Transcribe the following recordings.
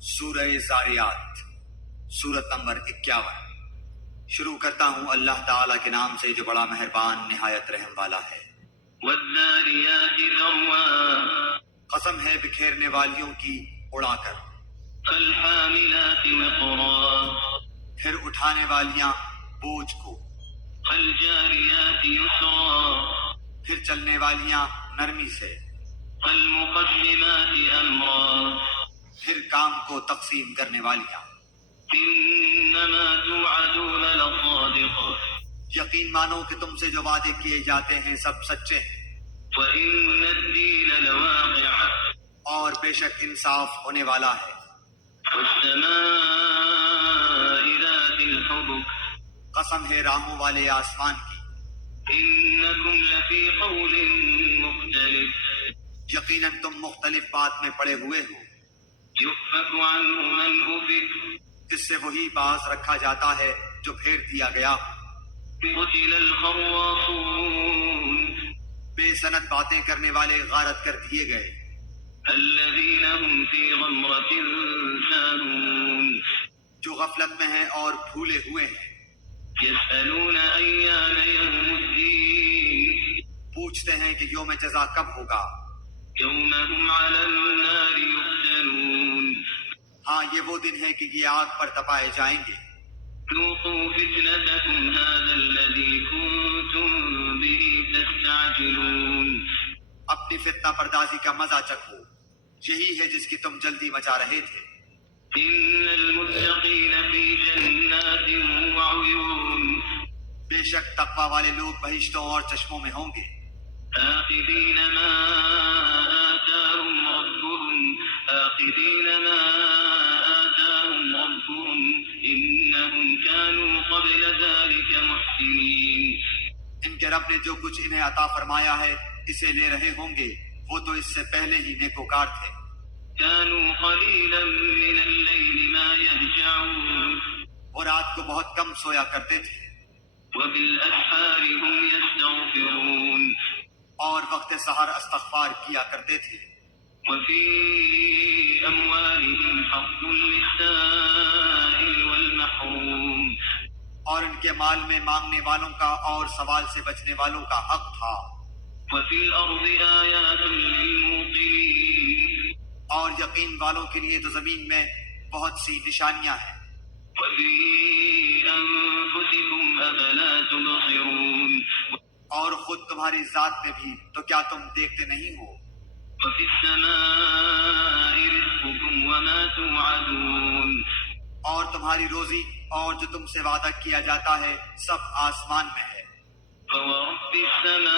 سورہ زاریات سورت نمبر 51۔ شروع کرتا ہوں اللہ تعالیٰ کے نام سے جو بڑا مہربان نہایت رحم والا ہے۔ والذاريات ذروا قسم ہے بکھیرنے والیوں کی اڑا کر، فالحاملات وقرا پھر اٹھانے والیاں بوجھ کو، فالجاريات يسرا پھر چلنے والیاں نرمی سے، فالمقسمات امرا پھر کام کو تقسیم کرنے والیاں۔ انما توعدون لصادق یقین مانو کہ تم سے جو وعدے کیے جاتے ہیں سب سچے ہیں، وان الدين لواقع اور بے شک انصاف ہونے والا ہے۔ والسماء ذات الحبك قسم ہے راہوں والے آسمان کی، انكم لفي قول مختلف یقیناً تم مختلف بات میں پڑے ہوئے ہو۔ يؤفك عنه من أفك اس سے وہی باز رکھا جاتا ہے جو پھیر دیا گیا۔ قتل الخراصون بے سند باتیں کرنے والے غارت کر دیے گئے، الذين هم في غمرة ساهون جو غفلت میں ہیں اور بھولے ہوئے ہیں۔ يسألون أيان يوم الدين پوچھتے ہیں کہ یوم جزا کب ہوگا۔ يوم هم على النار يفتنون ہاں یہ وہ دن ہے کہ یہ آگ پر تپائے جائیں گے۔ ذوقوا فتنتكم هذا الذي كنتم به تستعجلون اپنی فتنہ پردازی کا مزہ چکھو، یہی ہے جس کی تم جلدی مچا رہے تھے۔ إن المتقين في جنات وعيون بے شک تقوی والے لوگ بہشتوں اور چشموں میں ہوں گے، آخذين ما آتاهم ربهم إنهم كانوا قبل ذلك محسنين ان کے رب نے جو کچھ انہیں عطا فرمایا ہے اسے لے رہے ہوں گے، وہ تو اس سے پہلے ہی نیکوکار تھے۔ كانوا قليلا من الليل ما يهجعون وہ رات کو بہت کم سویا کرتے تھے، وبالأسحار هم يستغفرون اور وقت سحر استغفار کیا کرتے تھے۔ وفي أموالهم حق للسائل والمحروم اور ان کے مال میں مانگنے والوں کا اور سوال سے بچنے والوں کا حق تھا۔ وفي الأرض آيات للموقنين اور یقین والوں کے لیے تو زمین میں بہت سی نشانیاں ہیں۔ وفي أنفسكم أفلا تبصرون اور خود تمہاری ذات میں بھی تو کیا تم دیکھتے نہیں ہو؟ وفي السماء رزقكم وما توعدون اور تمہاری روزی اور جو تم سے وعدہ کیا جاتا ہے سب آسمان میں ہے۔ فورب السماء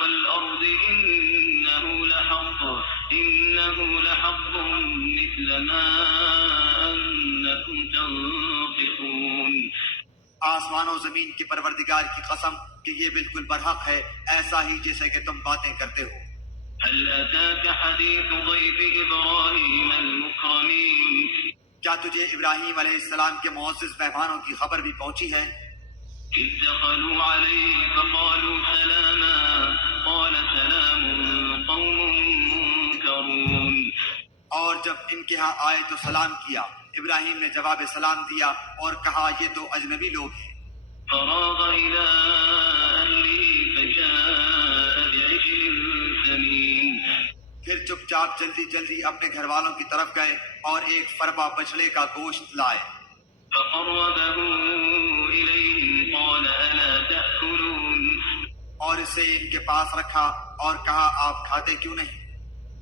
والأرض إنه لحق مثل ما أنكم تنطقون آسمان و زمین کے پروردگار کی قسم کہ یہ بالکل برحق ہے، ایسا ہی جیسے کہ تم باتیں کرتے ہو۔ هل أتاك حديث ضيف إبراهيم المكرمين کیا تجھے ابراہیم علیہ السلام کے معزز مہمانوں کی خبر بھی پہنچی ہے؟ إذ دخلوا عليه فقالوا سلاما قال سلام قوم منكرون اور جب ان کے ہاں آئے تو سلام کیا، ابراہیم نے جواب سلام دیا اور کہا یہ تو اجنبی لوگ ہیں۔ فراغ إلى أهله فجاء بعجل سمين پھر چپ چاپ جلدی جلدی اپنے گھر والوں کی طرف گئے اور ایک فربا بچڑے کا گوشت لائے۔ فقربه إليهم قال ألا تأكلون اور اسے ان کے پاس رکھا اور کہا آپ کھاتے کیوں نہیں؟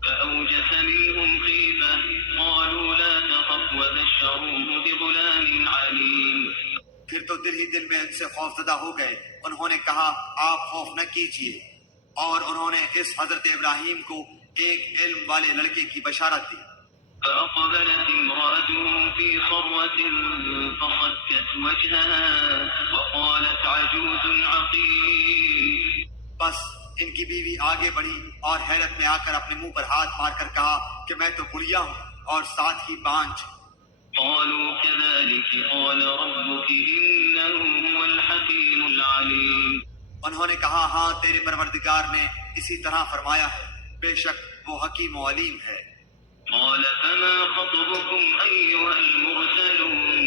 فأوجس منهم خيفة قالوا لا تخف وبشروه بغلام عليم پھر تو دل ہی دل میں ان سے خوفزدہ ہو گئے، انہوں نے کہا آپ خوف نہ کیجیے، اور انہوں نے اس حضرت ابراہیم کو ایک علم والے لڑکے کی بشارت دی۔ فأقبلت امرأته في صرة فصكت وجهها وقالت عجوز عقيم بس ان کی بیوی آگے بڑھی اور حیرت میں آ کر اپنے منہ پر ہاتھ مار کر کہا کہ میں تو بڑھیا ہوں اور ساتھ ہی بانجھ۔ قالوا كذلك قال ربك إنه هو الحكيم العليم انہوں نے کہا ہاں تیرے پروردگار نے اسی طرح فرمایا ہے، بے شک وہ حکیم و علیم ہے۔ قال فما خطبكم أيها المرسلون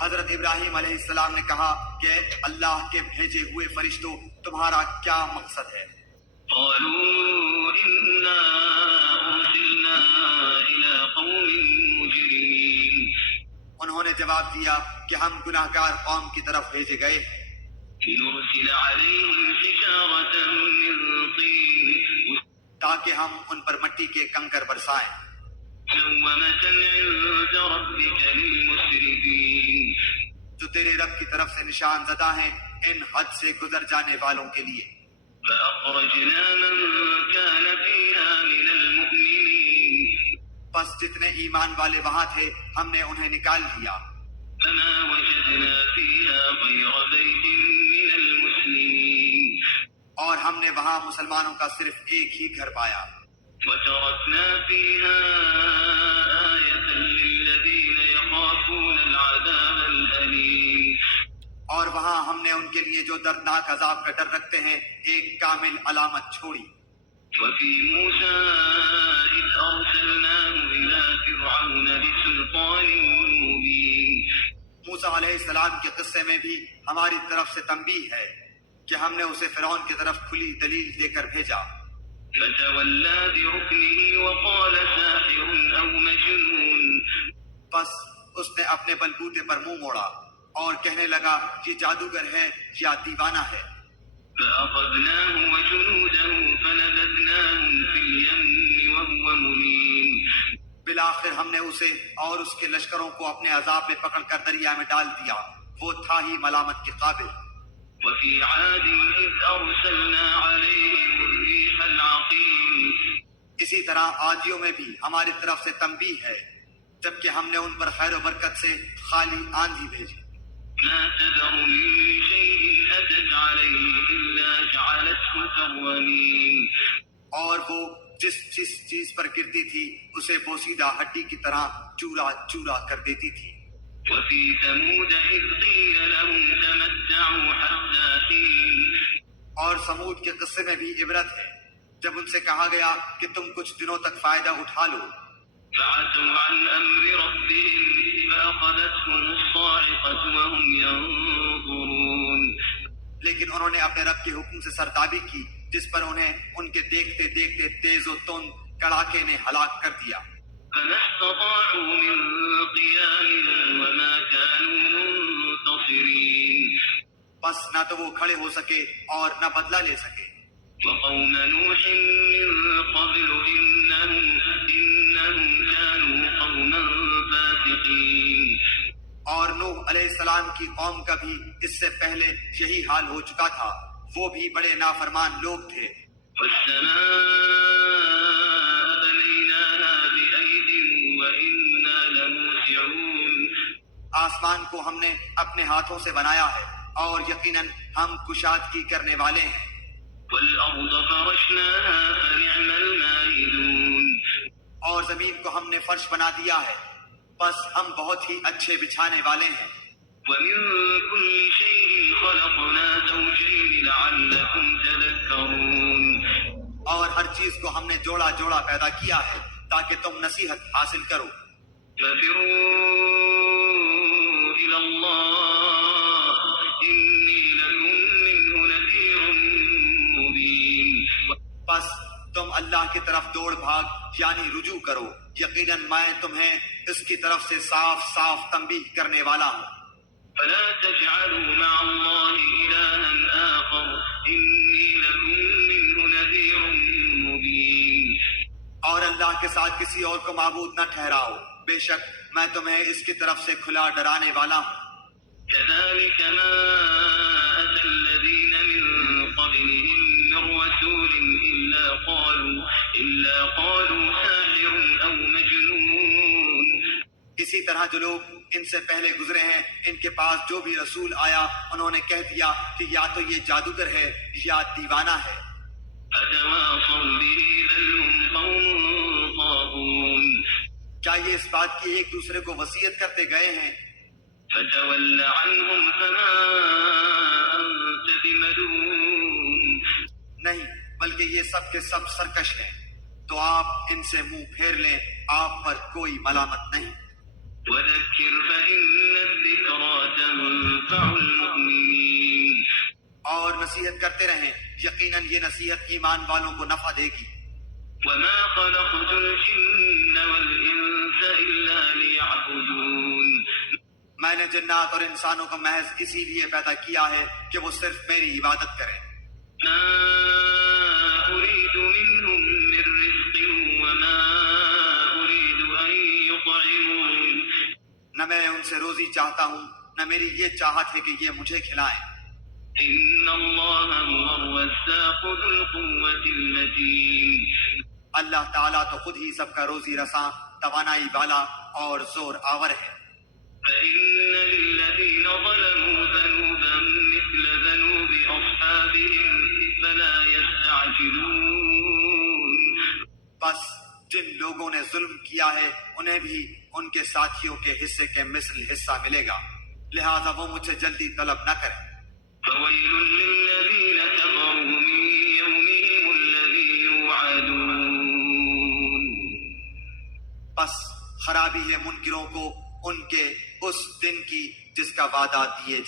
حضرت ابراہیم علیہ السلام نے کہا کہ اللہ کے بھیجے ہوئے فرشتوں تمہارا کیا مقصد ہے؟ قالوا إنا أرسلنا إلى قوم مجرمين انہوں نے جواب دیا کہ ہم گناہ گار قوم کی طرف بھیجے گئے ہیں لنرسل عليهم حجارة من طين تاکہ ہم ان پر مٹی کے کنکر برسائیں مسومة عند ربك للمسرفين جو تیرے رب کی طرف سے نشان زدہ ہیں ان حد سے گزر جانے والوں کے لیے فأخرجنا من كان فيها من المؤمنين پس جتنے ایمان والے وہاں تھے ہم نے انہیں نکال لیا فما وجدنا فيها غير بيت من المسلمين اور ہم نے وہاں مسلمانوں کا صرف ایک ہی گھر پایا وتركنا فيها آية للذين يخافون العذاب الأليم اور وہاں ہم نے ان کے لیے جو دردناک عذاب کا ڈر رکھتے ہیں ایک کامل علامت چھوڑی وفي موسى إذ أرسلناه إلى فرعون بسلطان مبين موسیٰ علیہ السلام کے قصے میں بھی ہماری طرف سے تنبیہ ہے کہ ہم نے اسے فرعون کی طرف کھلی دلیل دے کر بھیجا فتولى بركنه وقال ساحر أو مجنون بس اس نے اپنے بلبوتے پر منہ موڑا اور کہنے لگا یہ جادوگر ہے یا دیوانہ ہے فأخذناه وجنوده فنبذناهم في اليم وهو مليم بالآخر ہم نے اسے اور اس کے لشکروں کو اپنے عذاب میں پکڑ کر دریا میں ڈال دیا وہ تھا ہی ملامت کے قابل وفي عاد إذ أرسلنا عليهم الريح العقيم اسی طرح عادیوں میں بھی ہماری طرف سے تنبیہ ہے جبکہ ہم نے ان پر خیر و برکت سے خالی آندھی بھیجی ما تذر من شيء أتت عليه إلا جعلته كالرميم اور وہ جس چیز پر گرتی تھی اسے بوسیدہ ہڈی کی طرح چورا چورا کر دیتی تھی وفي ثمود إذ قيل لهم تمتعوا حتى حين اور سمود کے قصے میں بھی عبرت ہے جب ان سے کہا گیا کہ تم کچھ دنوں تک فائدہ اٹھا لو فعتوا عن أمر ربهم فأخذتهم الصاعقة وهم ينظرون لیکن انہوں نے اپنے رب کے حکم سے سرتابی کی جس پر انہیں ان کے دیکھتے دیکھتے تیز و تند کڑاکے نے ہلاک کر دیا فما استطاعوا من قيام وما كانوا منتصرين بس نہ تو وہ کھڑے ہو سکے اور نہ بدلہ لے سکے وقوم نوح من قبل إنهم كانوا قوما فاسقين اور نوح علیہ السلام کی قوم کا بھی اس سے پہلے یہی حال ہو چکا تھا وہ بھی بڑے نافرمان لوگ تھے والسماء بنيناها بأيد وإنا لموسعون آسمان کو ہم نے اپنے ہاتھوں سے بنایا ہے اور یقیناً ہم کشادگی کرنے والے ہیں والأرض فرشناها فنعم الماهدون اور زمین کو ہم نے فرش بنا دیا ہے بس ہم بہت ہی اچھے بچھانے والے ہیں ومن كل شيء خلقنا زوجين لعلكم تذكرون اور ہر چیز کو ہم نے جوڑا جوڑا پیدا کیا ہے تاکہ تم نصیحت حاصل کرو ففروا إلى الله إني لكم منه نذير مبين بس تم اللہ کی طرف دوڑ بھاگ یعنی رجوع کرو یقیناً میں تمہیں اس کی طرف سے صاف صاف تنبیہ کرنے والا ہوں فلا تجعلوا مع الله إلها آخر إني لكم منه نذير مبين اور اللہ کے ساتھ کسی اور کو معبود نہ ٹھہراؤ بے شک میں تمہیں اس کی طرف سے کھلا ڈرانے والا ہوں كذلك ما أتى الذين من قبلهم من رسول إلا قالوا ساحر أو مجنون اسی طرح جو لوگ ان سے پہلے گزرے ہیں ان کے پاس جو بھی رسول آیا انہوں نے کہہ دیا کہ یا تو یہ جادوگر ہے یا دیوانہ ہے أتواصوا به بل هم قوم طاغون کیا یہ اس بات کی ایک دوسرے کو وصیت کرتے گئے ہیں فتول عنهم فما أنت بملوم نہیں بلکہ یہ سب کے سب سرکش ہیں تو آپ ان سے منہ پھیر لیں، آپ پر کوئی ملامت نہیں۔ وذكر فإن الذكرى تنفع المؤمنين اور نصیحت کرتے رہیں، یقیناً یہ نصیحت ایمان والوں کو نفع دے گی۔ وما خلقت الجن والإنس إلا ليعبدون میں نے جنات اور انسانوں کو محض اسی لیے پیدا کیا ہے کہ وہ صرف میری عبادت کریں۔ ما أريد منهم من رزق وما أريد أن يطعمون نہ میں ان سے روزی چاہتا ہوں، نہ میری یہ چاہت ہے کہ یہ مجھے کھلائیں۔ إن الله هو الرزاق ذو القوة المتين اللہ تعالیٰ تو خود ہی سب کا روزی رساں، توانائی والا اور زور آور ہے۔ فإن للذين ظلموا ذنوبا مثل ذنوب أصحابهم فلا يستعجلون بس جن لوگوں نے ظلم کیا ہے انہیں بھی ان کے ساتھیوں کے حصے کے مثل حصہ ملے گا، لہذا وہ مجھ سے جلدی طلب نہ کریں۔ فويل للذين كفروا من يومهم الذي يوعدون بس خرابی ہے منکروں کو ان کے اس دن کی جس کا وعدہ دیے